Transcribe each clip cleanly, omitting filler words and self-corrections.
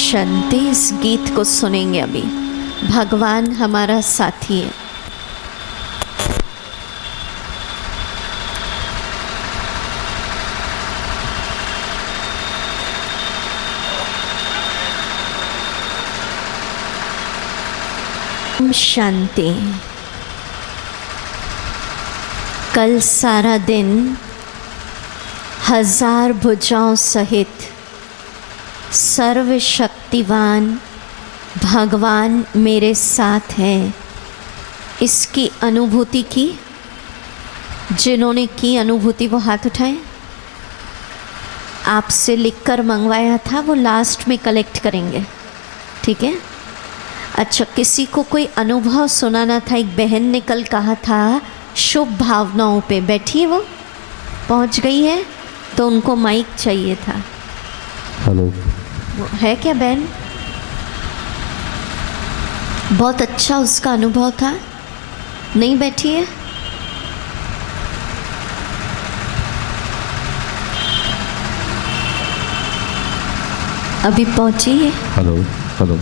शांति। इस गीत को सुनेंगे अभी। भगवान हमारा साथी है। ओम शांति। कल सारा दिन हजार भुजाओं सहित सर्वशक्तिवान भगवान मेरे साथ हैं, इसकी अनुभूति की। जिन्होंने की अनुभूति वो हाथ उठाएं। आपसे लिखकर मंगवाया था, वो लास्ट में कलेक्ट करेंगे, ठीक है? अच्छा, किसी को कोई अनुभव सुनाना था? एक बहन ने कल कहा था शुभ भावनाओं पे। बैठी है, वो पहुंच गई है, तो उनको माइक चाहिए था। हेलो, है क्या बहन? बहुत अच्छा उसका अनुभव था। नहीं बैठी है? अभी पहुंची है। Hello hello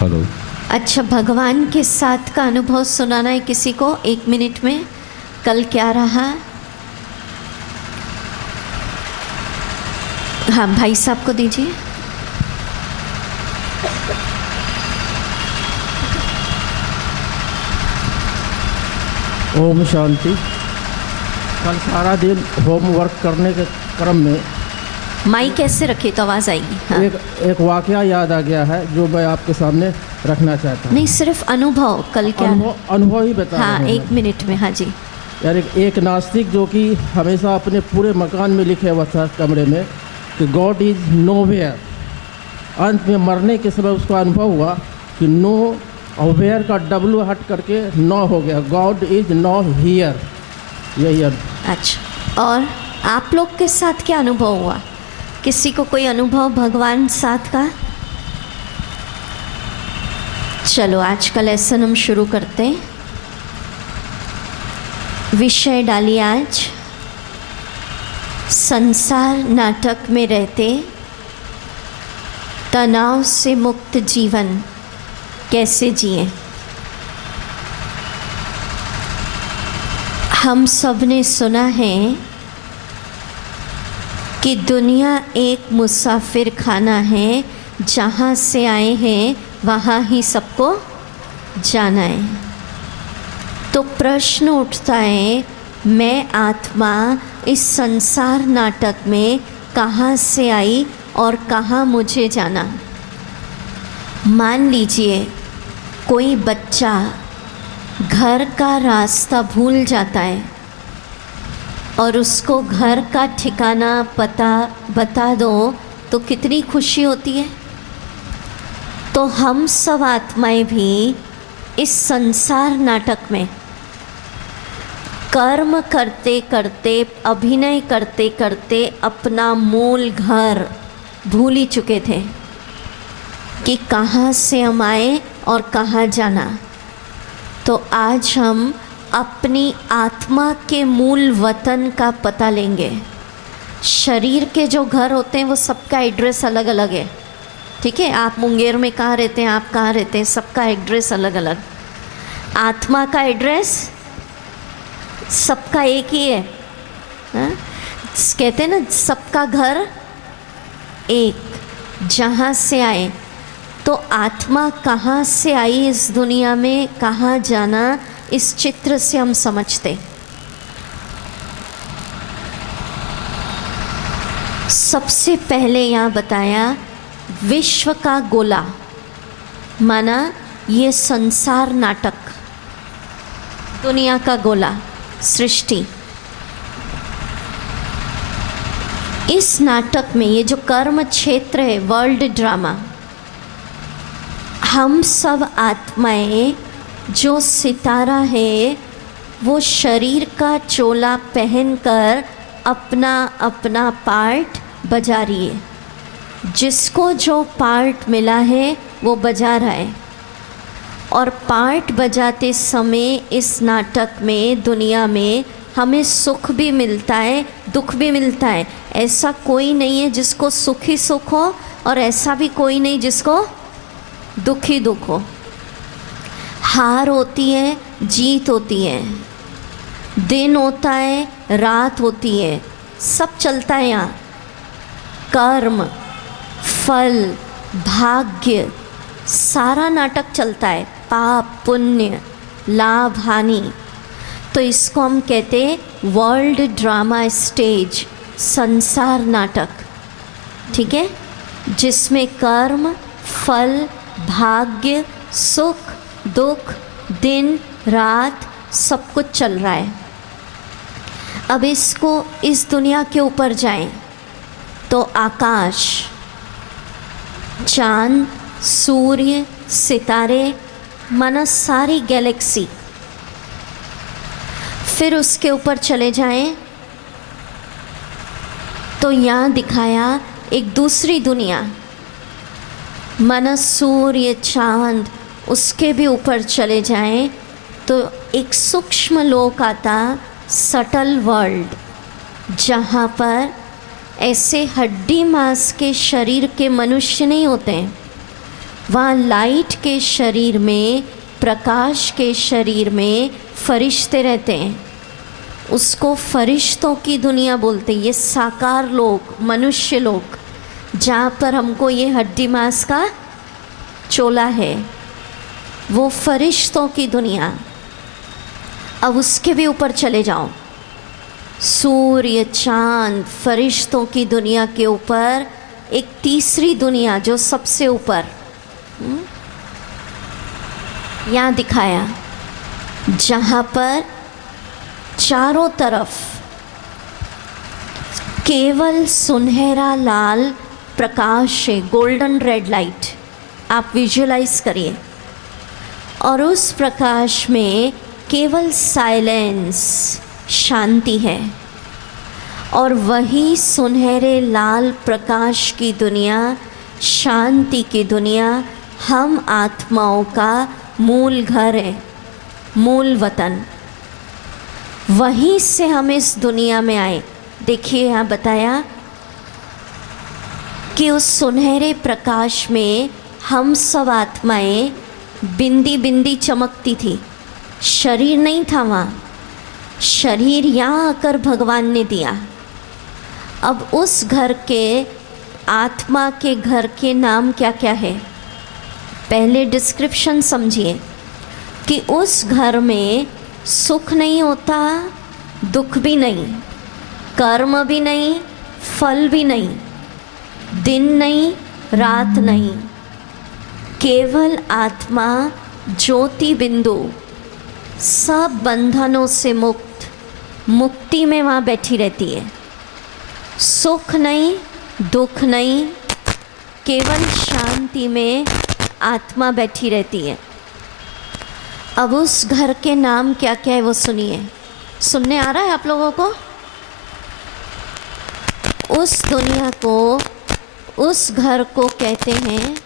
hello. अच्छा, भगवान के साथ का अनुभव सुनाना है किसी को 1 मिनट में। कल क्या रहा? हाँ, भाई साहब को दीजिए। ओम शांति। कल सारा दिन होमवर्क करने के क्रम में माइक कैसे रखे तो आवाज़ आएगी। हाँ। एक वाकया याद आ गया है जो मैं आपके सामने रखना चाहता हूँ। नहीं, सिर्फ अनुभव। कल क्या अनुभव ही बता हाँ, रहे हैं। 1 मिनट में। हाँ जी। यार, एक नास्तिक जो कि हमेशा अपने पूरे मकान में लिखे हुआ था, कमरे में, कि गॉड इज नोवेयर। अंत में मरने के समय उसको अनुभव हुआ कि नो और वेयर का डब्लू हट करके नो हो गया। God is no here. यही अच्छा, और आप लोग के साथ क्या अनुभव हुआ? किसी को कोई अनुभव भगवान साथ का? चलो, आज का लेसन हम शुरू करते हैं। विषय डालिए आज, संसार नाटक में रहते तनाव से मुक्त जीवन कैसे जिएं। हम सब ने सुना है कि दुनिया एक मुसाफिर खाना है, जहाँ से आए हैं वहाँ ही सबको जाना है। तो प्रश्न उठता है, मैं आत्मा इस संसार नाटक में कहाँ से आई और कहाँ मुझे जाना? मान लीजिए कोई बच्चा घर का रास्ता भूल जाता है और उसको घर का ठिकाना पता बता दो तो कितनी खुशी होती है। तो हम सब आत्माएं भी इस संसार नाटक में कर्म करते करते, अभिनय करते करते अपना मूल घर भूल ही चुके थे कि कहाँ से हम आए और कहाँ जाना। तो आज हम अपनी आत्मा के मूल वतन का पता लेंगे। शरीर के जो घर होते हैं वो सबका एड्रेस अलग अलग है, ठीक है? आप मुंगेर में कहाँ रहते हैं, आप कहाँ रहते हैं, सबका एड्रेस अलग अलग। आत्मा का एड्रेस सबका एक ही है। हाँ? कहते हैं ना, सबका घर एक, जहाँ से आए। तो आत्मा कहाँ से आई इस दुनिया में, कहाँ जाना, इस चित्र से हम समझते। सबसे पहले यहाँ बताया विश्व का गोला, माना ये संसार नाटक, दुनिया का गोला, सृष्टि। इस नाटक में ये जो कर्म क्षेत्र है, वर्ल्ड ड्रामा, हम सब आत्माएं, जो सितारा है वो शरीर का चोला पहनकर अपना अपना पार्ट बजा रही है। जिसको जो पार्ट मिला है वो बजा रहा है। और पार्ट बजाते समय इस नाटक में, दुनिया में हमें सुख भी मिलता है, दुख भी मिलता है। ऐसा कोई नहीं है जिसको सुख ही सुख हो, और ऐसा भी कोई नहीं जिसको दुख ही दुख हो। हार होती है, जीत होती है, दिन होता है, रात होती है, सब चलता है यहाँ। कर्म, फल, भाग्य, सारा नाटक चलता है। पाप, पुण्य, लाभ, हानि। तो इसको हम कहते हैं वर्ल्ड ड्रामा स्टेज, संसार नाटक। ठीक है, जिसमें कर्म, फल, भाग्य, सुख, दुख, दिन, रात, सब कुछ चल रहा है। अब इसको, इस दुनिया के ऊपर जाएं तो आकाश, चांद, सूर्य, सितारे, माना सारी गैलेक्सी। फिर उसके ऊपर चले जाएं तो यहाँ दिखाया एक दूसरी दुनिया, माना सूर्य, चांद, उसके भी ऊपर चले जाएं तो एक सूक्ष्म लोक आता, सटल वर्ल्ड, जहाँ पर ऐसे हड्डी मांस के शरीर के मनुष्य नहीं होते हैं। वहाँ लाइट के शरीर में, प्रकाश के शरीर में फरिश्ते रहते हैं। उसको फरिश्तों की दुनिया बोलते हैं। ये साकार लोग, मनुष्य लोग, जहाँ पर हमको ये हड्डी मांस का चोला है, वो फरिश्तों की दुनिया। अब उसके भी ऊपर चले जाओ, सूर्य, चांद, फरिश्तों की दुनिया के ऊपर एक तीसरी दुनिया जो सबसे ऊपर, यहाँ दिखाया, जहाँ पर चारों तरफ केवल सुनहरा लाल प्रकाश है, गोल्डन रेड लाइट। आप विजुअलाइज करिए। और उस प्रकाश में केवल साइलेंस, शांति है। और वही सुनहरे लाल प्रकाश की दुनिया, शांति की दुनिया, हम आत्माओं का मूल घर है, मूल वतन। वहीं से हम इस दुनिया में आए। देखिए यहाँ बताया कि उस सुनहरे प्रकाश में हम सब आत्माएं बिंदी बिंदी चमकती थी। शरीर नहीं था वहाँ, शरीर यहाँ आकर भगवान ने दिया। अब उस घर के, आत्मा के घर के नाम क्या क्या है, पहले डिस्क्रिप्शन समझिए कि उस घर में सुख नहीं होता, दुख भी नहीं, कर्म भी नहीं, फल भी नहीं, दिन नहीं, रात नहीं, केवल आत्मा, ज्योति बिंदु, सब बंधनों से मुक्त, मुक्ति में वहाँ बैठी रहती है। सुख नहीं, दुख नहीं, केवल शांति में आत्मा बैठी रहती है। अब उस घर के नाम क्या क्या है वो सुनिए। सुनने आ रहा है आप लोगों को? उस दुनिया को, उस घर को कहते हैं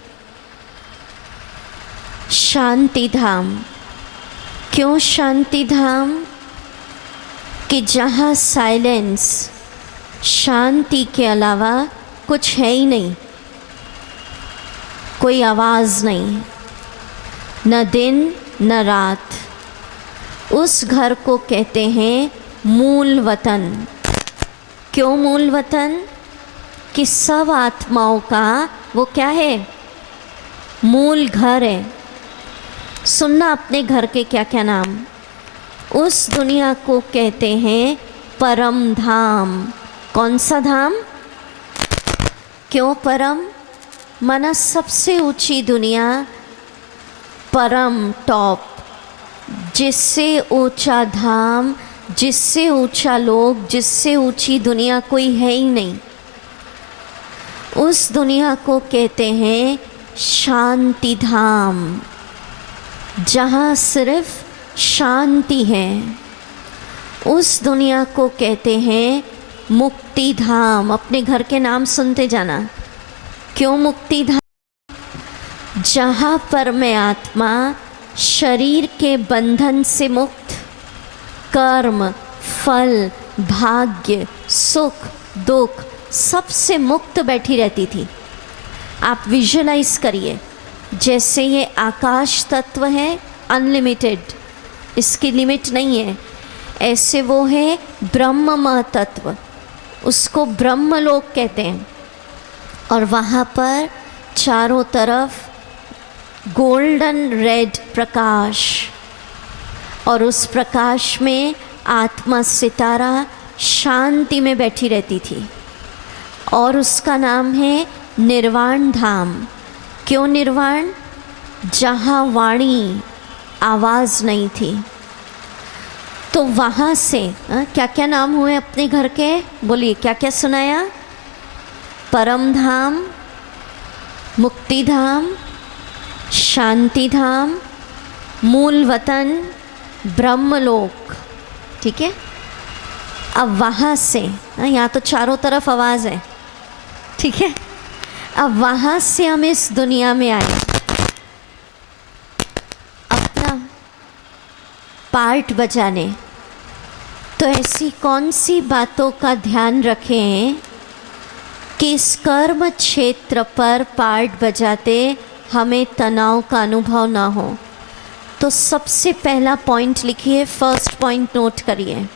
शांति धाम। क्यों शांति धाम? कि जहाँ साइलेंस, शांति के अलावा कुछ है ही नहीं, कोई आवाज़ नहीं, न दिन न रात। उस घर को कहते हैं मूल वतन। क्यों मूल वतन? कि सब आत्माओं का वो क्या है, मूल घर है। सुनना अपने घर के क्या क्या नाम। उस दुनिया को कहते हैं परम धाम। कौन सा धाम? क्यों परम? माना सबसे ऊंची दुनिया, परम टॉप, जिससे ऊंचा धाम, जिससे ऊंचा लोक, जिससे ऊंची दुनिया कोई है ही नहीं। उस दुनिया को कहते हैं शांति धाम, जहाँ सिर्फ शांति है। उस दुनिया को कहते हैं मुक्ति धाम। अपने घर के नाम सुनते जाना। क्यों मुक्ति धाम? जहाँ पर मैं आत्मा शरीर के बंधन से मुक्त, कर्म, फल, भाग्य, सुख, दुख सबसे मुक्त बैठी रहती थी। आप विजुअलाइज करिए, जैसे ये आकाश तत्व है अनलिमिटेड, इसकी लिमिट नहीं है, ऐसे वो है ब्रह्म तत्व, उसको ब्रह्मलोक कहते हैं। और वहाँ पर चारों तरफ गोल्डन रेड प्रकाश, और उस प्रकाश में आत्मा सितारा शांति में बैठी रहती थी, और उसका नाम है निर्वाण धाम। क्यों निर्वाण? जहाँ वाणी, आवाज़ नहीं थी। तो वहाँ से क्या क्या नाम हुए अपने घर के? बोलिए, क्या क्या सुनाया? परम धाम, मुक्ति धाम, शांति धाम, मूल वतन, ब्रह्मलोक। ठीक है। अब वहाँ से, यहाँ तो चारों तरफ आवाज़ है, ठीक है। अब वहाँ से हम इस दुनिया में आए, अपना पार्ट बजाने। तो ऐसी कौन सी बातों का ध्यान रखें कि इस कर्म क्षेत्र पर पार्ट बजाते हमें तनाव का अनुभव ना हो। तो सबसे पहला पॉइंट लिखिए, फर्स्ट पॉइंट नोट करिए।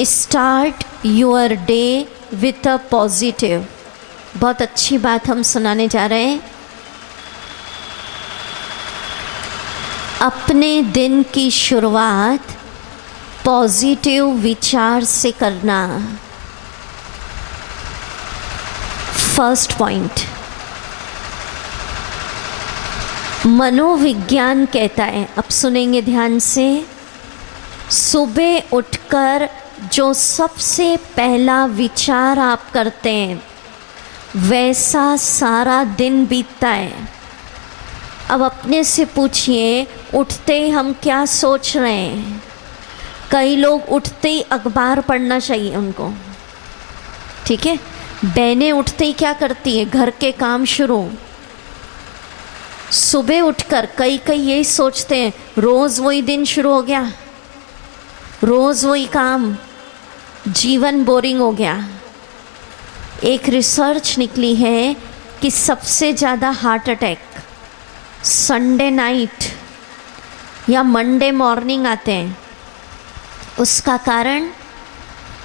Start your day with a positive. बहुत अच्छी बात हम सुनाने जा रहे हैं। अपने दिन की शुरुआत पॉजिटिव विचार से करना। फर्स्ट पॉइंट, मनोविज्ञान कहता है, अब सुनेंगे ध्यान से, सुबह उठकर जो सबसे पहला विचार आप करते हैं वैसा सारा दिन बीतता है। अब अपने से पूछिए, उठते ही हम क्या सोच रहे हैं? कई लोग उठते ही अखबार पढ़ना चाहिए उनको, ठीक है। बहनें उठते ही क्या करती है? घर के काम शुरू। सुबह उठकर कई यही सोचते हैं, रोज़ वही दिन शुरू हो गया, रोज़ वही काम, जीवन बोरिंग हो गया। एक रिसर्च निकली है कि सबसे ज़्यादा हार्ट अटैक संडे नाइट या मंडे मॉर्निंग आते हैं। उसका कारण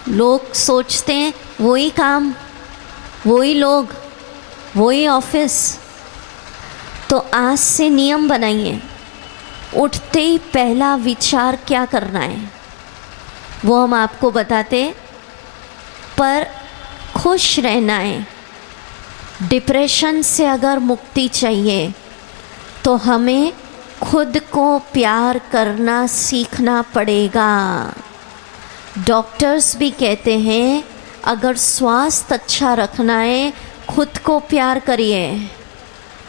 लोग सोचते हैं वही काम, वही लोग, वही ऑफिस। तो आज से नियम बनाइए, उठते ही पहला विचार क्या करना है वो हम आपको बताते, पर खुश रहना है। डिप्रेशन से अगर मुक्ति चाहिए तो हमें खुद को प्यार करना सीखना पड़ेगा। डॉक्टर्स भी कहते हैं अगर स्वास्थ्य अच्छा रखना है खुद को प्यार करिए।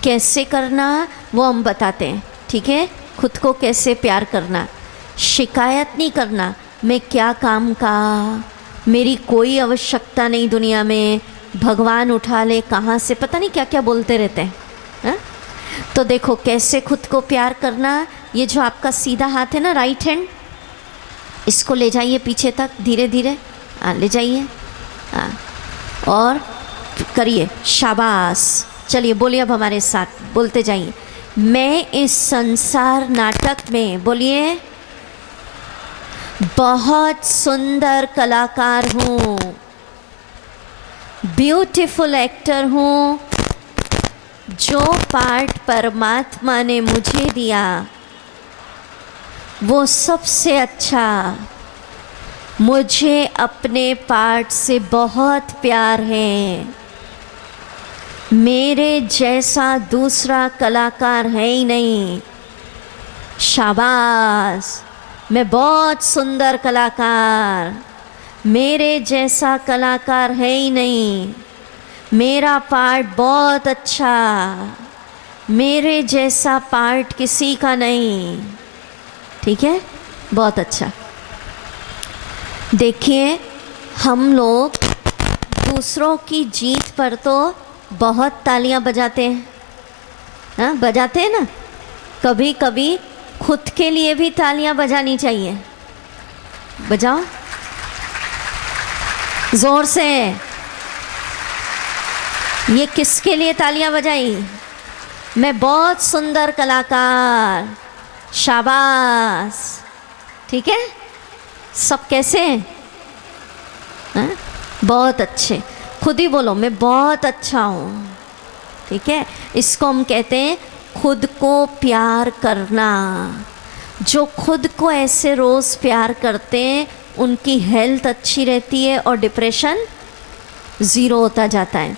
कैसे करना वो हम बताते हैं, ठीक है। खुद को कैसे प्यार करना, शिकायत नहीं करना, मैं क्या काम का, मेरी कोई आवश्यकता नहीं दुनिया में, भगवान उठा ले, कहाँ से, पता नहीं क्या क्या बोलते रहते हैं, हा? तो देखो कैसे खुद को प्यार करना। ये जो आपका सीधा हाथ है ना, राइट हैंड, इसको ले जाइए पीछे तक, धीरे धीरे ले जाइए, और करिए, शाबाश। चलिए बोलिए अब हमारे साथ, बोलते जाइए, मैं इस संसार नाटक में, बोलिए, बहुत सुंदर कलाकार हूँ, ब्यूटीफुल एक्टर हूँ। जो पार्ट परमात्मा ने मुझे दिया वो सबसे अच्छा। मुझे अपने पार्ट से बहुत प्यार है। मेरे जैसा दूसरा कलाकार है ही नहीं। शाबाश, मैं बहुत सुंदर कलाकार, मेरे जैसा कलाकार है ही नहीं, मेरा पार्ट बहुत अच्छा, मेरे जैसा पार्ट किसी का नहीं। ठीक है, बहुत अच्छा। देखिए, हम लोग दूसरों की जीत पर तो बहुत तालियां बजाते हैं, हाँ बजाते हैं ना। कभी कभी खुद के लिए भी तालियां बजानी चाहिए। बजाओ जोर से। ये किसके लिए तालियां बजाई? मैं बहुत सुंदर कलाकार, शाबाश। ठीक है, सब कैसे हैं? हाँ? बहुत अच्छे। खुद ही बोलो मैं बहुत अच्छा हूँ। ठीक है, इसको हम कहते हैं खुद को प्यार करना। जो खुद को ऐसे रोज़ प्यार करते हैं उनकी हेल्थ अच्छी रहती है और डिप्रेशन ज़ीरो होता जाता है।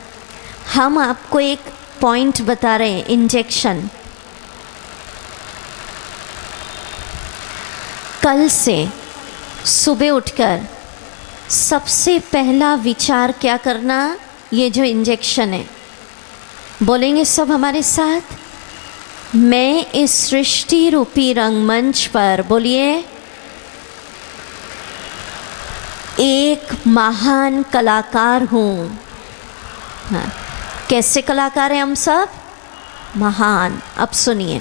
हम आपको एक पॉइंट बता रहे हैं, इंजेक्शन। कल से सुबह उठकर सबसे पहला विचार क्या करना? ये जो इंजेक्शन है, बोलेंगे सब हमारे साथ, मैं इस सृष्टि रूपी रंगमंच पर, बोलिए, एक महान कलाकार हूँ। हाँ, कैसे कलाकार हैं हम सब? महान। अब सुनिए,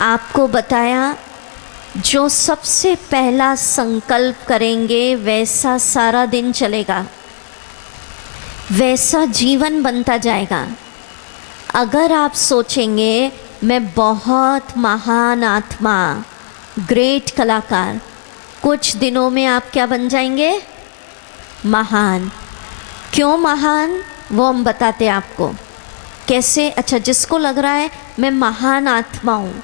आपको बताया जो सबसे पहला संकल्प करेंगे वैसा सारा दिन चलेगा, वैसा जीवन बनता जाएगा। अगर आप सोचेंगे मैं बहुत महान आत्मा, ग्रेट कलाकार, कुछ दिनों में आप क्या बन जाएंगे? महान। क्यों महान? वो हम बताते हैं आपको। कैसे? अच्छा, जिसको लग रहा है मैं महान आत्मा हूँ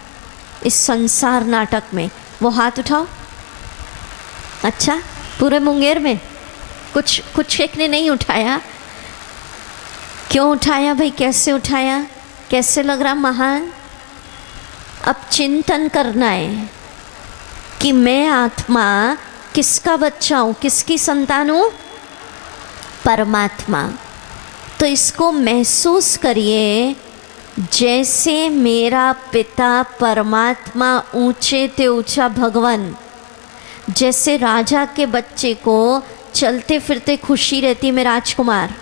इस संसार नाटक में, वो हाथ उठाओ। अच्छा, पूरे मुंगेर में कुछ एक ने नहीं उठाया। क्यों उठाया भाई? कैसे उठाया? कैसे लग रहा महान? अब चिंतन करना है कि मैं आत्मा किसका बच्चा हूँ, किसकी संतान हूँ? परमात्मा। तो इसको महसूस करिए जैसे मेरा पिता परमात्मा ऊंचे ते ऊंचा भगवान, जैसे राजा के बच्चे को चलते फिरते खुशी रहती, मैं राजकुमार,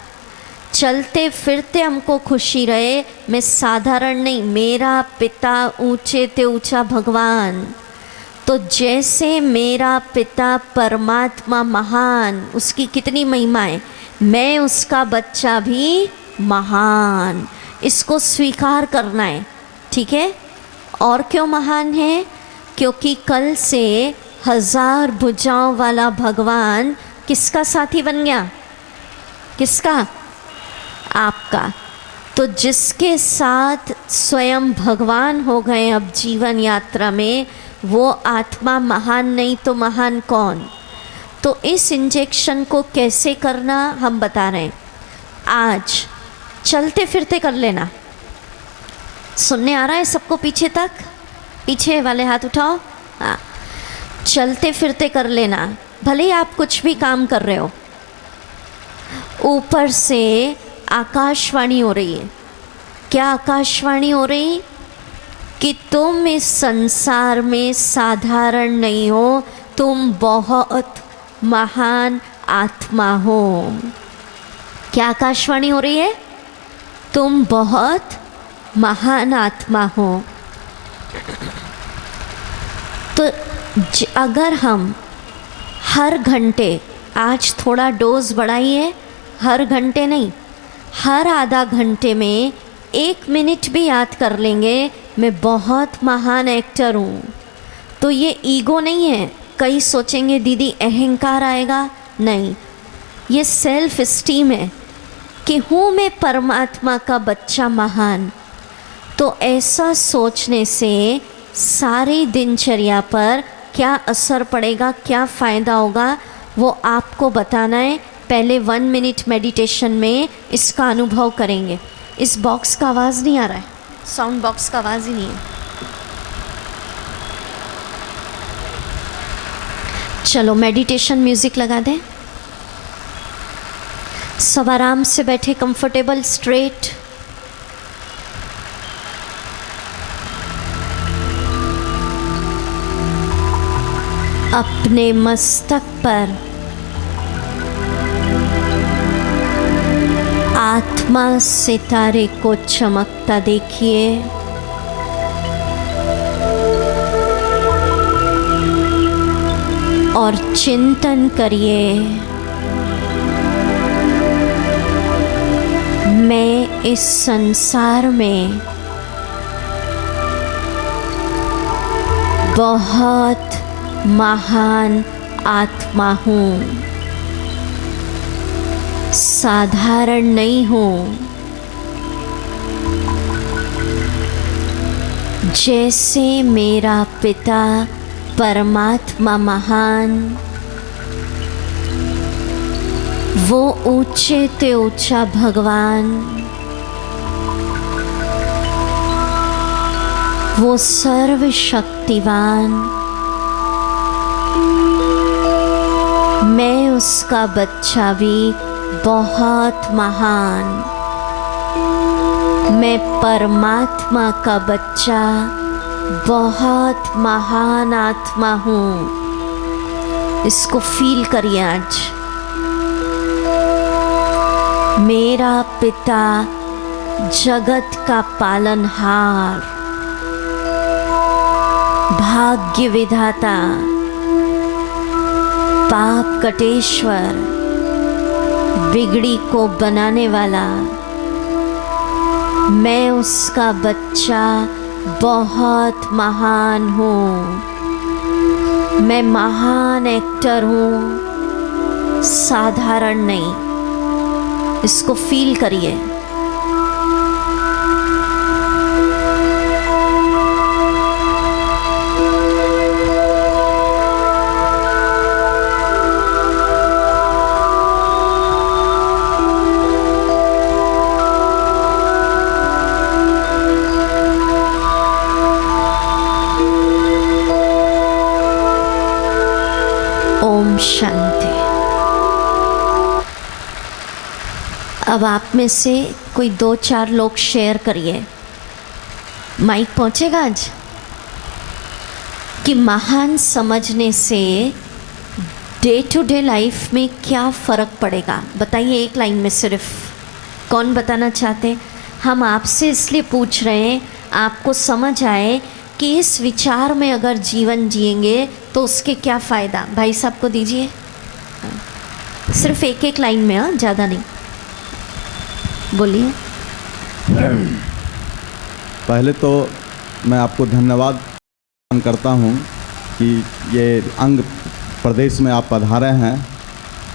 चलते फिरते हमको खुशी रहे, मैं साधारण नहीं, मेरा पिता ऊंचे ते ऊंचा भगवान। तो जैसे मेरा पिता परमात्मा महान, उसकी कितनी महिमा है, मैं उसका बच्चा भी महान। इसको स्वीकार करना है। ठीक है? और क्यों महान है? क्योंकि कल से 1000 भुजाओं वाला भगवान किसका साथी बन गया? किसका? आपका। तो जिसके साथ स्वयं भगवान हो गए अब जीवन यात्रा में, वो आत्मा महान नहीं तो महान कौन? तो इस इंजेक्शन को कैसे करना हम बता रहे हैं। आज चलते फिरते कर लेना। सुनने आ रहा है सबको? पीछे तक, पीछे वाले हाथ उठाओ। हाँ, चलते फिरते कर लेना। भले ही आप कुछ भी काम कर रहे हो, ऊपर से आकाशवाणी हो रही है। क्या आकाशवाणी हो रही? कि तुम इस संसार में साधारण नहीं हो, तुम बहुत महान आत्मा हो। क्या आकाशवाणी हो रही है? तुम बहुत महान आत्मा हो। तो अगर हम हर घंटे, आज थोड़ा डोज बढ़ाइए, हर घंटे नहीं, हर आधा घंटे में 1 मिनट भी याद कर लेंगे मैं बहुत महान एक्टर हूँ, तो ये ईगो नहीं है। कई सोचेंगे दीदी अहंकार आएगा, नहीं, ये सेल्फ इस्टीम है कि हूँ मैं परमात्मा का बच्चा महान। तो ऐसा सोचने से सारी दिनचर्या पर क्या असर पड़ेगा, क्या फ़ायदा होगा, वो आपको बताना है। पहले 1 मिनट मेडिटेशन में इसका अनुभव करेंगे। इस बॉक्स का आवाज़ नहीं आ रहा है, साउंड बॉक्स का आवाज़ ही नहीं है। चलो मेडिटेशन म्यूज़िक लगा दें। सब आराम से बैठे, कंफर्टेबल, स्ट्रेट। अपने मस्तक पर आत्मा सितारे को चमकता देखिए। और चिंतन करिए, मैं इस संसार में बहुत महान आत्मा हूँ, साधारण नहीं हूँ। जैसे मेरा पिता परमात्मा महान, वो ऊंचे ते ऊंचा भगवान, वो सर्वशक्तिवान, मैं उसका बच्चा भी बहुत महान। मैं परमात्मा का बच्चा बहुत महान आत्मा हूँ। इसको फील करिए आज। मेरा पिता जगत का पालनहार, भाग्य विधाता, पाप कटेश्वर, बिगड़ी को बनाने वाला, मैं उसका बच्चा बहुत महान हूँ। मैं महान एक्टर हूँ, साधारण नहीं। इसको फील करिए। ओम शांति। अब आप में से कोई 2-4 लोग शेयर करिए, माइक पहुंचेगा आज, कि महान समझने से डे टू डे लाइफ में क्या फ़र्क पड़ेगा। बताइए एक लाइन में सिर्फ। कौन बताना चाहते? हम आपसे इसलिए पूछ रहे हैं, आपको समझ आए कि इस विचार में अगर जीवन जिएंगे तो उसके क्या फ़ायदा। भाई साहब को दीजिए, सिर्फ एक लाइन में, हाँ, ज़्यादा नहीं, बोलिए। पहले तो मैं आपको धन्यवाद करता हूँ कि ये अंग प्रदेश में आप पधारे हैं,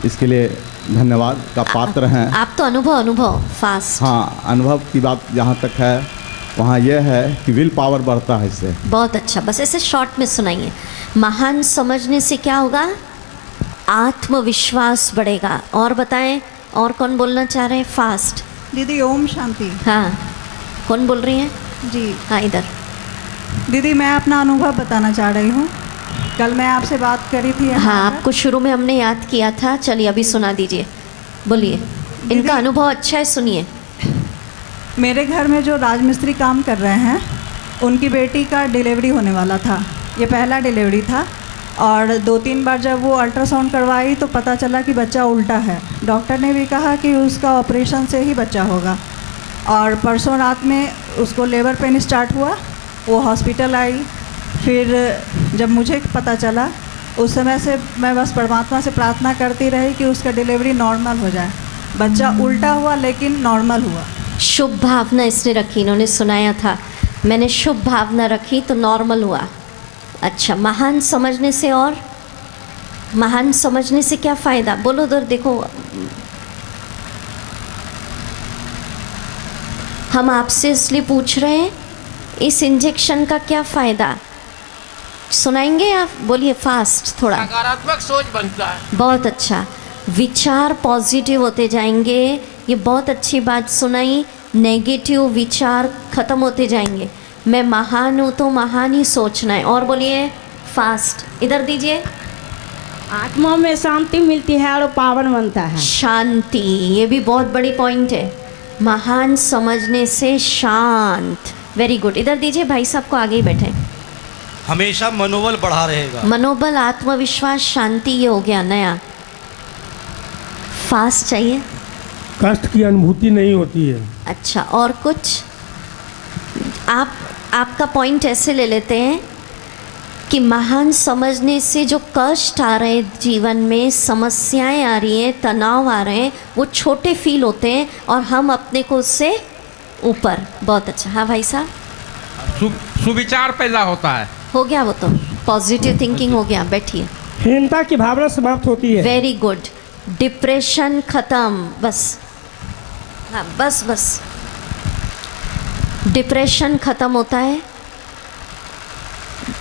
इसके लिए धन्यवाद का पात्र हैं आप। तो अनुभव फास्ट। हाँ, अनुभव की बात जहाँ तक है वहाँ यह है कि विल पावर बढ़ता है इससे। बहुत अच्छा, बस ऐसे शॉर्ट में सुनाइए। महान समझने से क्या होगा? आत्मविश्वास बढ़ेगा। और बताएं, और कौन बोलना चाह रहे हैं? फास्ट। दीदी ओम शांति। हाँ, कौन बोल रही हैं? जी हाँ, इधर। दीदी मैं अपना अनुभव बताना चाह रही हूँ। कल मैं आपसे बात करी थी। हाँ, आपको शुरू में हमने याद किया था। चलिए अभी सुना दीजिए, बोलिए। इनका अनुभव अच्छा है, सुनिए। मेरे घर में जो राजमिस्त्री काम कर रहे हैं, उनकी बेटी का डिलीवरी होने वाला था। ये पहला डिलीवरी था और 2-3 बार जब वो अल्ट्रासाउंड करवाई तो पता चला कि बच्चा उल्टा है। डॉक्टर ने भी कहा कि उसका ऑपरेशन से ही बच्चा होगा। और परसों रात में उसको लेबर पेन स्टार्ट हुआ, वो हॉस्पिटल आई। फिर जब मुझे पता चला, उस समय से मैं बस परमात्मा से प्रार्थना करती रही कि उसका डिलीवरी नॉर्मल हो जाए। बच्चा उल्टा हुआ लेकिन नॉर्मल हुआ। शुभ भावना इसने रखी, इन्होंने सुनाया था, मैंने शुभ भावना रखी तो नॉर्मल हुआ। अच्छा, महान समझने से, और महान समझने से क्या फ़ायदा? बोलो उधर देखो। हम आपसे इसलिए पूछ रहे हैं, इस इंजेक्शन का क्या फ़ायदा सुनाएंगे आप? बोलिए फास्ट थोड़ा। सकारात्मक सोच बनता है। बहुत अच्छा। विचार पॉजिटिव होते जाएंगे। ये बहुत अच्छी बात सुनाई। नेगेटिव विचार खत्म होते जाएंगे। मैं महान हूँ तो महान ही सोचना है। और बोलिए फास्ट, इधर दीजिए। आत्मा में शांति मिलती है और पावन बनता है। शांति, ये भी बहुत बड़ी पॉइंट है। महान समझने से शांत। Very good. इधर दीजिए, भाई साहब को आगे ही बैठे। हमेशा मनोबल बढ़ा रहेगा। मनोबल, आत्मविश्वास, शांति, ये हो गया नया। फास्ट चाहिए। कष्ट की अनुभूति नहीं होती है। अच्छा, और कुछ? आपका पॉइंट ऐसे ले लेते हैं कि महान समझने से जो कष्ट आ रहे हैं जीवन में, समस्याएं आ रही हैं, तनाव आ रहे हैं, वो छोटे फील होते हैं और हम अपने को उससे ऊपर। बहुत अच्छा। हाँ भाई साहब। सुविचार पैदा होता है। हो गया वो तो, पॉजिटिव थिंकिंग हो गया। बैठिए। हीनता की भावना समाप्त होती है। Very good. डिप्रेशन खत्म। बस, हाँ बस बस। डिप्रेशन खत्म होता है।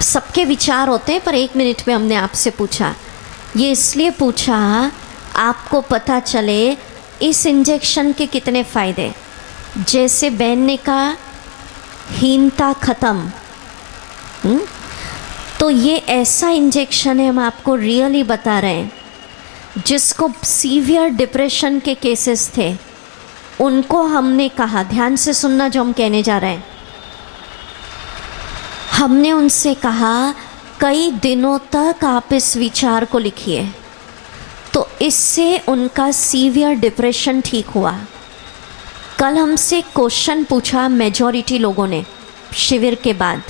सबके विचार होते हैं, पर 1 मिनट में हमने आपसे पूछा। ये इसलिए पूछा आपको पता चले इस इंजेक्शन के कितने फ़ायदे। जैसे बहन ने कहा हीनता खत्म। तो ये ऐसा इंजेक्शन है, हम आपको रियली बता रहे हैं। जिसको सीवियर डिप्रेशन के केसेस थे, उनको हमने कहा, ध्यान से सुनना जो हम कहने जा रहे हैं। हमने उनसे कहा कई दिनों तक आप इस विचार को लिखिए, तो इससे उनका सीवियर डिप्रेशन ठीक हुआ। कल हमसे क्वेश्चन पूछा मेजॉरिटी लोगों ने शिविर के बाद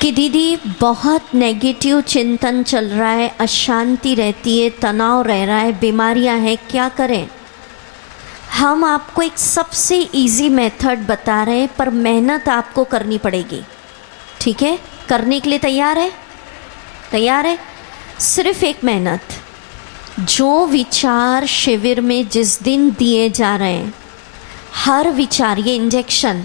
कि दीदी बहुत नेगेटिव चिंतन चल रहा है, अशांति रहती है, तनाव रह रहा है, बीमारियां हैं, क्या करें? हम आपको एक सबसे इजी मेथड बता रहे हैं, पर मेहनत आपको करनी पड़ेगी। ठीक है? करने के लिए तैयार है? तैयार है? सिर्फ एक मेहनत। जो विचार शिविर में जिस दिन दिए जा रहे हैं, हर विचार, ये इंजेक्शन,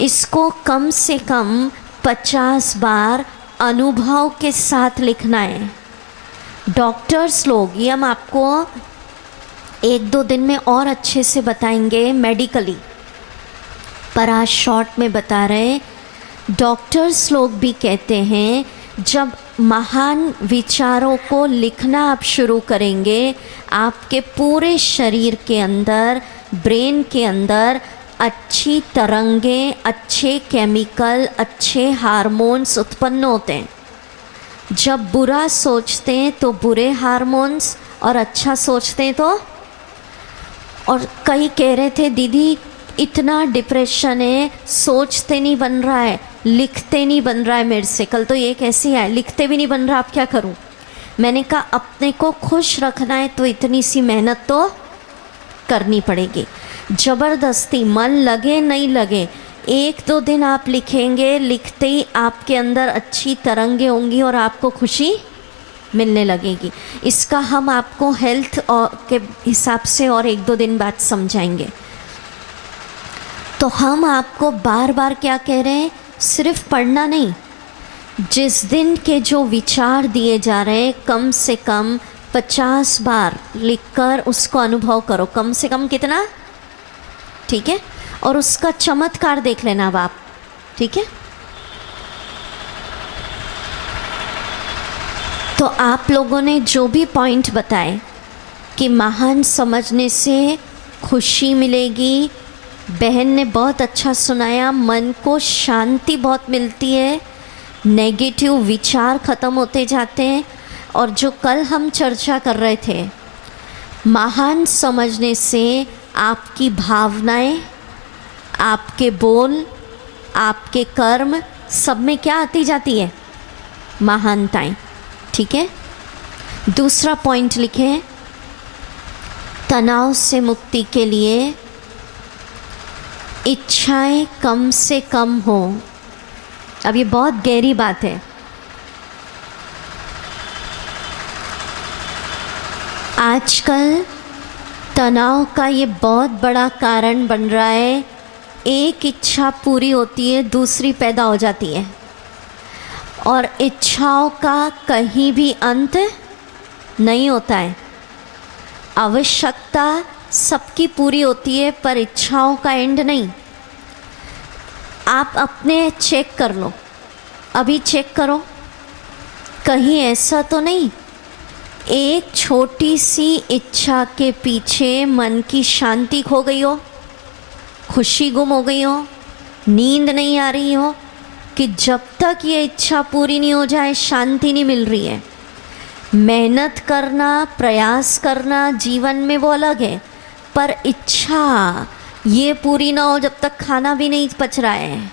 इसको कम से कम 50 बार अनुभव के साथ लिखना है। डॉक्टर्स लोग, ये हम आपको 1-2 दिन में और अच्छे से बताएंगे मेडिकली, पर आज शॉर्ट में बता रहे। डॉक्टर्स लोग भी कहते हैं जब महान विचारों को लिखना आप शुरू करेंगे, आपके पूरे शरीर के अंदर, ब्रेन के अंदर अच्छी तरंगें, अच्छे केमिकल, अच्छे हार्मोन्स उत्पन्न होते हैं। जब बुरा सोचते हैं तो बुरे हार्मोन्स, और अच्छा सोचते हैं तो। और कई कह रहे थे दीदी इतना डिप्रेशन है, सोचते नहीं बन रहा है, लिखते नहीं बन रहा है मेरे से। कल तो ये कैसी है, लिखते भी नहीं बन रहा, अब क्या करूं? मैंने कहा अपने को खुश रखना है तो इतनी सी मेहनत तो करनी पड़ेगी। ज़बरदस्ती, मन लगे नहीं लगे, 1-2 दिन आप लिखेंगे, लिखते ही आपके अंदर अच्छी तरंगें होंगी और आपको खुशी मिलने लगेगी। इसका हम आपको हेल्थ के हिसाब से और 1-2 दिन बाद समझाएंगे। तो हम आपको बार बार क्या कह रहे हैं, सिर्फ पढ़ना नहीं, जिस दिन के जो विचार दिए जा रहे हैं कम से कम 50 बार लिखकर उसको अनुभव करो। कम से कम कितना? ठीक है? और उसका चमत्कार देख लेना अब आप। ठीक है? तो आप लोगों ने जो भी पॉइंट बताए कि महान समझने से खुशी मिलेगी, बहन ने बहुत अच्छा सुनाया, मन को शांति बहुत मिलती है, नेगेटिव विचार ख़त्म होते जाते हैं। और जो कल हम चर्चा कर रहे थे, महान समझने से आपकी भावनाएं, आपके बोल, आपके कर्म, सब में क्या आती जाती है? महानताएं। ठीक है? दूसरा पॉइंट लिखें, तनाव से मुक्ति के लिए इच्छाएं कम से कम हो। अब ये बहुत गहरी बात है। आजकल तनाव का ये बहुत बड़ा कारण बन रहा है। एक इच्छा पूरी होती है, दूसरी पैदा हो जाती है, और इच्छाओं का कहीं भी अंत नहीं होता है। आवश्यकता सबकी पूरी होती है पर इच्छाओं का एंड नहीं। आप अपने चेक कर लो, अभी चेक करो, कहीं ऐसा तो नहीं एक छोटी सी इच्छा के पीछे मन की शांति खो गई हो, खुशी गुम हो गई हो, नींद नहीं आ रही हो, कि जब तक ये इच्छा पूरी नहीं हो जाए शांति नहीं मिल रही है। मेहनत करना, प्रयास करना जीवन में वो अलग है, पर इच्छा ये पूरी ना हो जब तक खाना भी नहीं पच रहा है,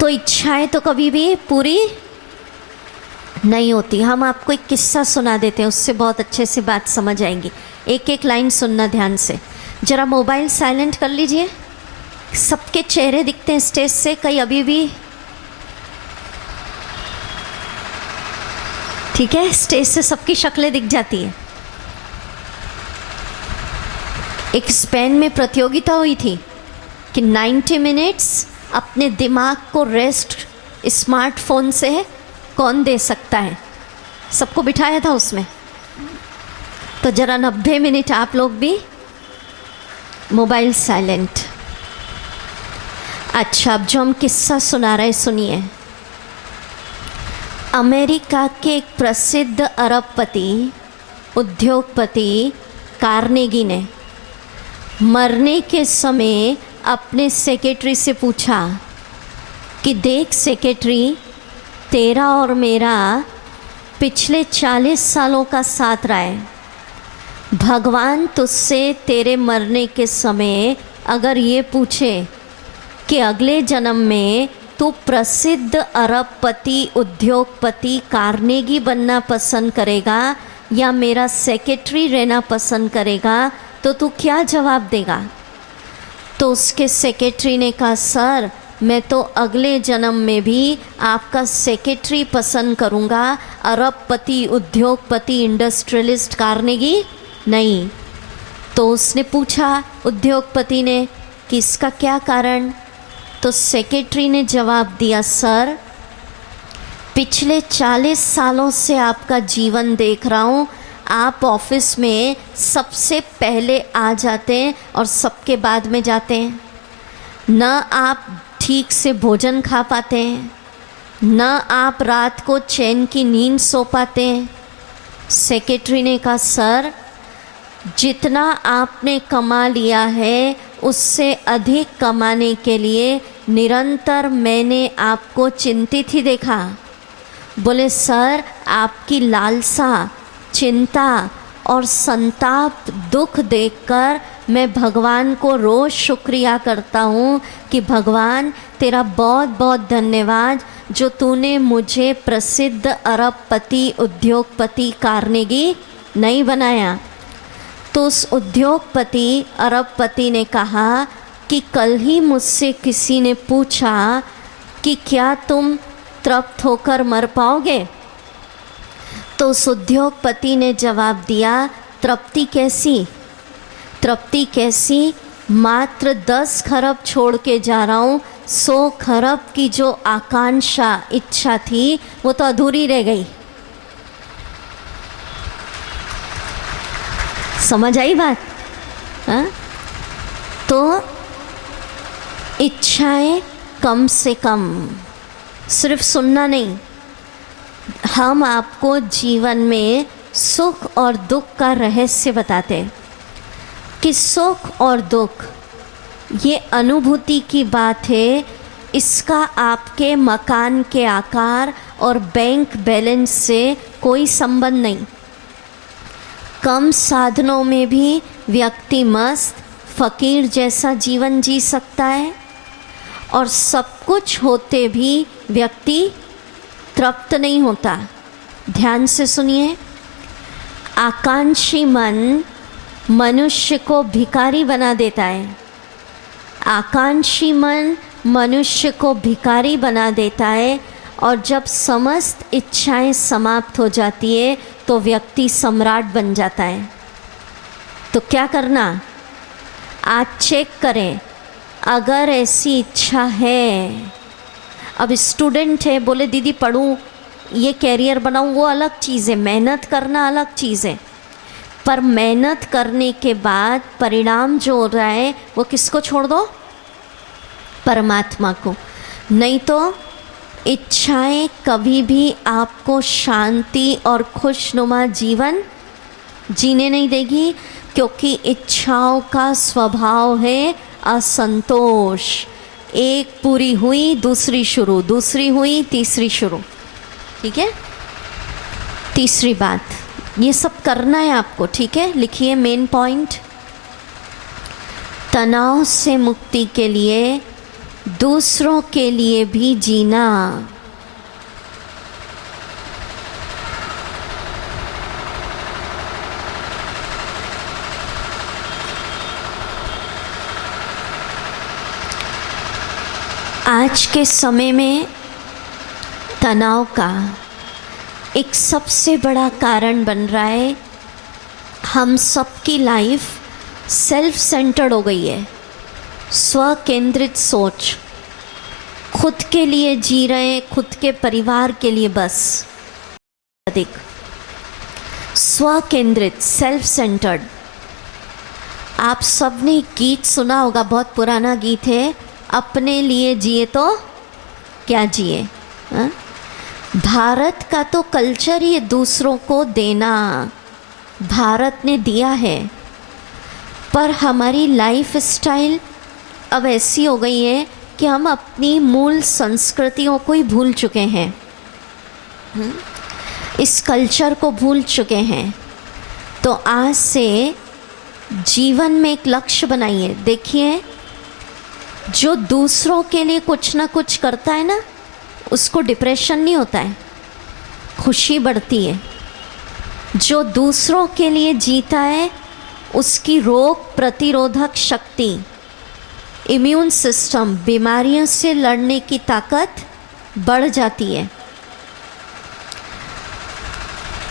तो इच्छाएं तो कभी भी पूरी नहीं होती। हम आपको एक किस्सा सुना देते हैं, उससे बहुत अच्छे से बात समझ आएगी। एक एक लाइन सुनना ध्यान से। ज़रा मोबाइल साइलेंट कर लीजिए। सबके चेहरे दिखते हैं स्टेज से, कहीं अभी भी ठीक है, स्टेज से सबकी शक्लें दिख जाती है। एक स्पेन में प्रतियोगिता हुई थी कि 90 मिनट्स अपने दिमाग को रेस्ट स्मार्टफोन से कौन दे सकता है। सबको बिठाया था उसमें, तो ज़रा 90 मिनट आप लोग भी मोबाइल साइलेंट। अच्छा, अब जो हम किस्सा सुना रहे सुनिए। अमेरिका के एक प्रसिद्ध अरबपति उद्योगपति कार्नेगी ने मरने के समय अपने सेक्रेटरी से पूछा कि देख सेक्रेटरी, तेरा और मेरा पिछले 40 सालों का साथ रहा है। भगवान तुझसे तेरे मरने के समय अगर ये पूछे कि अगले जन्म में तू प्रसिद्ध अरबपति उद्योगपति कार्नेगी बनना पसंद करेगा या मेरा सेक्रेटरी रहना पसंद करेगा, तो तू क्या जवाब देगा? तो उसके सेक्रेटरी ने कहा, सर मैं तो अगले जन्म में भी आपका सेक्रेटरी पसंद करूँगा, अरबपति उद्योगपति इंडस्ट्रियलिस्ट कार्नेगी नहीं। तो उसने पूछा उद्योगपति ने कि इसका क्या कारण? तो सेक्रेटरी ने जवाब दिया, सर पिछले 40 सालों से आपका जीवन देख रहा हूँ, आप ऑफिस में सबसे पहले आ जाते हैं और सबके बाद में जाते हैं। न आप ठीक से भोजन खा पाते हैं, न आप रात को चैन की नींद सो पाते हैं। सेक्रेटरी ने कहा, सर जितना आपने कमा लिया है उससे अधिक कमाने के लिए निरंतर मैंने आपको चिंतित ही देखा। बोले, सर आपकी लालसा, चिंता और संताप, दुख देखकर मैं भगवान को रोज़ शुक्रिया करता हूँ कि भगवान तेरा बहुत बहुत धन्यवाद जो तूने मुझे प्रसिद्ध अरबपति उद्योगपति कार्नेगी नहीं बनाया। तो उस उद्योगपति अरबपति ने कहा कि कल ही मुझसे किसी ने पूछा कि क्या तुम तृप्त होकर मर पाओगे? तो उस उद्योगपति ने जवाब दिया, तृप्ति कैसी? तृप्ति कैसी? मात्र 10 खरब छोड़ के जा रहा हूँ, 100 खरब की जो आकांक्षा, इच्छा थी वो तो अधूरी रह गई। समझ आई बात? हाँ? तो इच्छाएं कम से कम, सिर्फ सुनना नहीं, हम आपको जीवन में सुख और दुख का रहस्य बताते हैं कि सुख और दुख ये अनुभूति की बात है, इसका आपके मकान के आकार और बैंक बैलेंस से कोई संबंध नहीं। कम साधनों में भी व्यक्ति मस्त फकीर जैसा जीवन जी सकता है और सब कुछ होते भी व्यक्ति तृप्त नहीं होता। ध्यान से सुनिए, आकांक्षी मन मनुष्य को भिखारी बना देता है। आकांक्षी मन मनुष्य को भिखारी बना देता है और जब समस्त इच्छाएं समाप्त हो जाती है तो व्यक्ति सम्राट बन जाता है। तो क्या करना? आज चेक करें, अगर ऐसी इच्छा है। अब स्टूडेंट है, बोले दीदी पढ़ूं, ये कैरियर बनाऊं, वो अलग चीज़ है, मेहनत करना अलग चीज़ है। पर मेहनत करने के बाद परिणाम जो हो रहा है वो किसको छोड़ दो? परमात्मा को। नहीं तो इच्छाएं कभी भी आपको शांति और खुशनुमा जीवन जीने नहीं देगी, क्योंकि इच्छाओं का स्वभाव है असंतोष। एक पूरी हुई दूसरी शुरू, दूसरी हुई तीसरी शुरू। ठीक है, तीसरी बात ये सब करना है आपको। ठीक है, लिखिए मेन पॉइंट। तनाव से मुक्ति के लिए दूसरों के लिए भी जीना। आज के समय में तनाव का एक सबसे बड़ा कारण बन रहा है, हम सबकी लाइफ सेल्फ सेंटर्ड हो गई है। स्व केंद्रित सोच, खुद के लिए जी रहे हैं, खुद के परिवार के लिए बस। अधिक स्व केंद्रित, सेल्फ सेंटर्ड। आप सबने गीत सुना होगा, बहुत पुराना गीत है, अपने लिए जिए तो क्या जिए। हाँ? भारत का तो कल्चर ही दूसरों को देना, भारत ने दिया है, पर हमारी लाइफ स्टाइल अब ऐसी हो गई है कि हम अपनी मूल संस्कृतियों को ही भूल चुके हैं। इस कल्चर को भूल चुके हैं। तो आज से जीवन में एक लक्ष्य बनाइए। देखिए, जो दूसरों के लिए कुछ ना कुछ करता है ना, उसको डिप्रेशन नहीं होता है, खुशी बढ़ती है। जो दूसरों के लिए जीता है उसकी रोग प्रतिरोधक शक्ति, इम्यून सिस्टम, बीमारियों से लड़ने की ताकत बढ़ जाती है।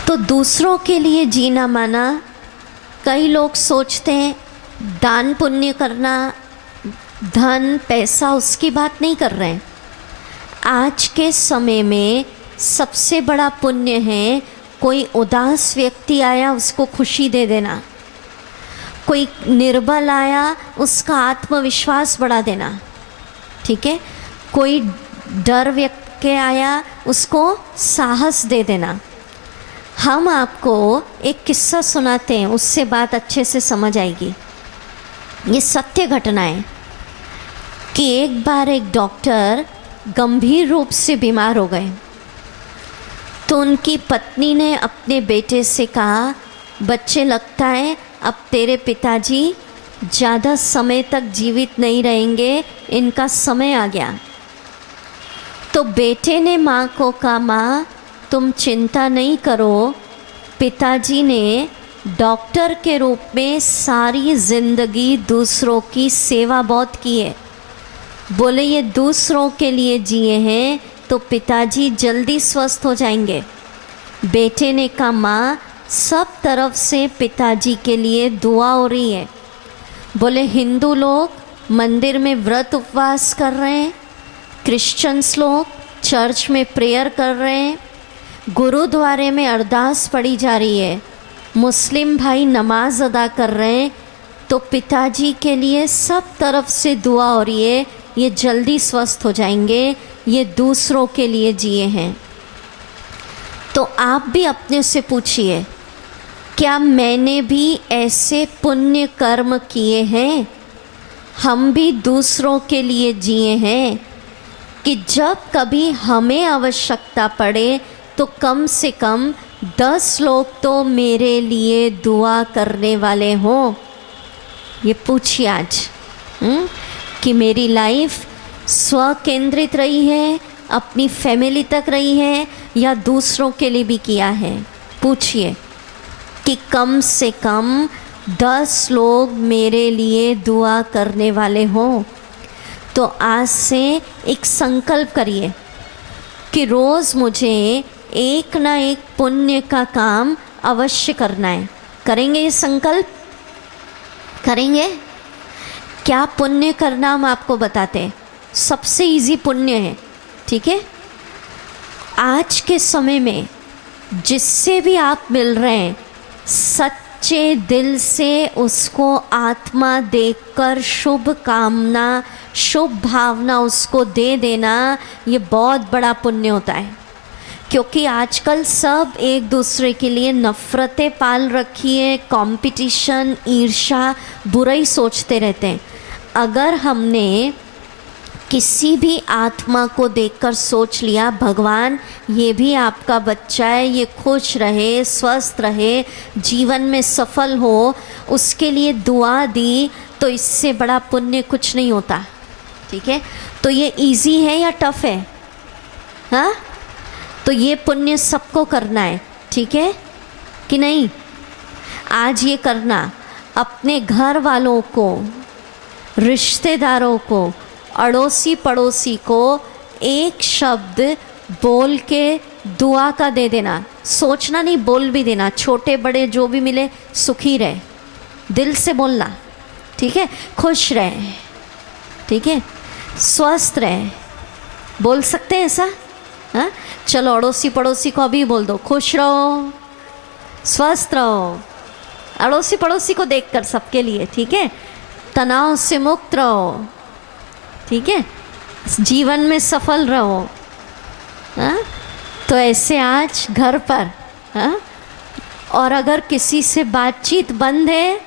तो दूसरों के लिए जीना माना, कई लोग सोचते हैं दान पुण्य करना, धन पैसा, उसकी बात नहीं कर रहे हैं। आज के समय में सबसे बड़ा पुण्य है कोई उदास व्यक्ति आया उसको खुशी दे देना, कोई निर्बल आया उसका आत्मविश्वास बढ़ा देना। ठीक है, कोई डर व्यक्त के आया उसको साहस दे देना। हम आपको एक किस्सा सुनाते हैं, उससे बात अच्छे से समझ आएगी। ये सत्य घटना है कि एक बार एक डॉक्टर गंभीर रूप से बीमार हो गए, तो उनकी पत्नी ने अपने बेटे से कहा, बच्चे लगता है अब तेरे पिताजी ज़्यादा समय तक जीवित नहीं रहेंगे, इनका समय आ गया। तो बेटे ने माँ को कहा, माँ तुम चिंता नहीं करो, पिताजी ने डॉक्टर के रूप में सारी ज़िंदगी दूसरों की सेवा बहुत की है। बोले ये दूसरों के लिए जिए हैं तो पिताजी जल्दी स्वस्थ हो जाएंगे। बेटे ने कहा, माँ सब तरफ से पिताजी के लिए दुआ हो रही है। बोले हिंदू लोग मंदिर में व्रत उपवास कर रहे हैं, क्रिश्चियंस लोग चर्च में प्रेयर कर रहे हैं, गुरुद्वारे में अरदास पढ़ी जा रही है, मुस्लिम भाई नमाज अदा कर रहे हैं, तो पिताजी के लिए सब तरफ से दुआ हो रही है, ये जल्दी स्वस्थ हो जाएंगे, ये दूसरों के लिए जिए हैं। तो आप भी अपने से पूछिए, क्या मैंने भी ऐसे पुण्य कर्म किए हैं, हम भी दूसरों के लिए जिए हैं कि जब कभी हमें आवश्यकता पड़े तो कम से कम 10 लोग तो मेरे लिए दुआ करने वाले हों। ये पूछिए आज कि मेरी लाइफ स्व केंद्रित रही है, अपनी फैमिली तक रही है, या दूसरों के लिए भी किया है। पूछिए कि कम से कम 10 लोग मेरे लिए दुआ करने वाले हों। तो आज से एक संकल्प करिए कि रोज़ मुझे एक ना एक पुण्य का काम अवश्य करना है। करेंगे ये संकल्प? करेंगे? क्या पुण्य करना हम आपको बताते हैं। सबसे इजी पुण्य है, ठीक है। आज के समय में जिससे भी आप मिल रहे हैं, सच्चे दिल से उसको आत्मा देकर शुभ कामना, शुभ भावना उसको दे देना, ये बहुत बड़ा पुण्य होता है। क्योंकि आजकल सब एक दूसरे के लिए नफ़रतें पाल रखी है, कंपटीशन, ईर्ष्या, बुरा ही सोचते रहते हैं। अगर हमने किसी भी आत्मा को देखकर सोच लिया भगवान ये भी आपका बच्चा है, ये खुश रहे, स्वस्थ रहे, जीवन में सफल हो, उसके लिए दुआ दी, तो इससे बड़ा पुण्य कुछ नहीं होता। ठीक है, तो ये इजी है या टफ है? हाँ, तो ये पुण्य सबको करना है, ठीक है कि नहीं? आज ये करना, अपने घर वालों को, रिश्तेदारों को, अड़ोसी पड़ोसी को एक शब्द बोल के दुआ का दे देना। सोचना नहीं, बोल भी देना। छोटे बड़े जो भी मिले सुखी रहे, दिल से बोलना, ठीक है? खुश रहे, ठीक है? स्वस्थ रहे, बोल सकते हैं ऐसा? हाँ, चलो अड़ोसी पड़ोसी को अभी बोल दो, खुश रहो, स्वस्थ रहो, अड़ोसी पड़ोसी को देखकर सबके लिए, ठीक है? तनाव से मुक्त रहो, ठीक है? जीवन में सफल रहो। हाँ, तो ऐसे आज घर पर, हाँ, और अगर किसी से बातचीत बंद है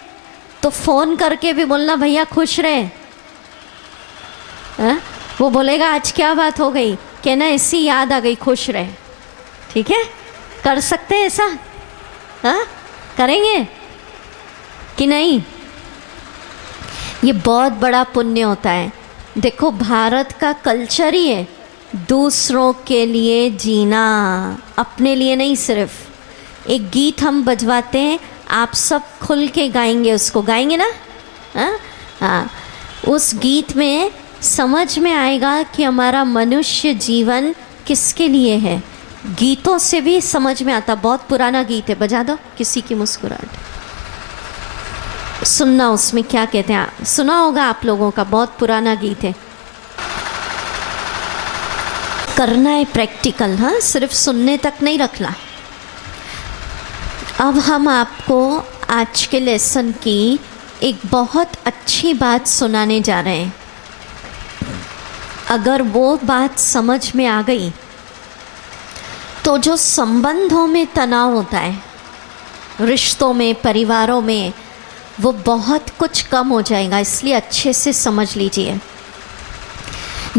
तो फ़ोन करके भी बोलना भैया खुश रहे। हाँ, वो बोलेगा आज क्या बात हो गई, कहना ऐसी याद आ गई, खुश रहे। ठीक है, कर सकते हैं ऐसा? हाँ, करेंगे कि नहीं? ये बहुत बड़ा पुण्य होता है। देखो, भारत का कल्चर ही है दूसरों के लिए जीना, अपने लिए नहीं। सिर्फ एक गीत हम बजवाते हैं, आप सब खुल के गाएंगे, उसको गाएंगे ना? हाँ हाँ, उस गीत में समझ में आएगा कि हमारा मनुष्य जीवन किसके लिए है। गीतों से भी समझ में आता। बहुत पुराना गीत है, बजा दो किसी की मुस्कुराहट, सुनना उसमें क्या कहते हैं। सुना होगा आप लोगों का, बहुत पुराना गीत है। करना है प्रैक्टिकल, हाँ, सिर्फ सुनने तक नहीं रखना। अब हम आपको आज के लेसन की एक बहुत अच्छी बात सुनाने जा रहे हैं। अगर वो बात समझ में आ गई तो जो संबंधों में तनाव होता है, रिश्तों में, परिवारों में, वो बहुत कुछ कम हो जाएगा। इसलिए अच्छे से समझ लीजिए।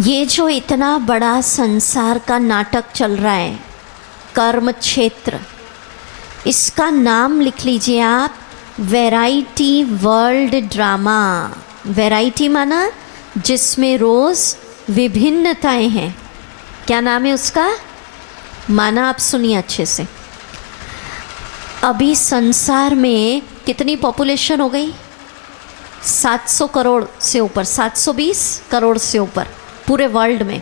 ये जो इतना बड़ा संसार का नाटक चल रहा है, कर्म क्षेत्र, इसका नाम लिख लीजिए आप, वैरायटी वर्ल्ड ड्रामा। वैरायटी माना जिसमें रोज़ विभिन्नताएं हैं। क्या नाम है उसका? माना आप सुनिए अच्छे से। अभी संसार में कितनी पॉपुलेशन हो गई? 700 करोड़ से ऊपर, 720 करोड़ से ऊपर पूरे वर्ल्ड में।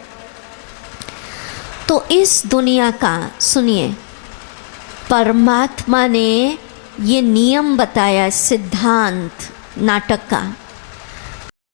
तो इस दुनिया का, सुनिए, परमात्मा ने ये नियम बताया, सिद्धांत नाटक का।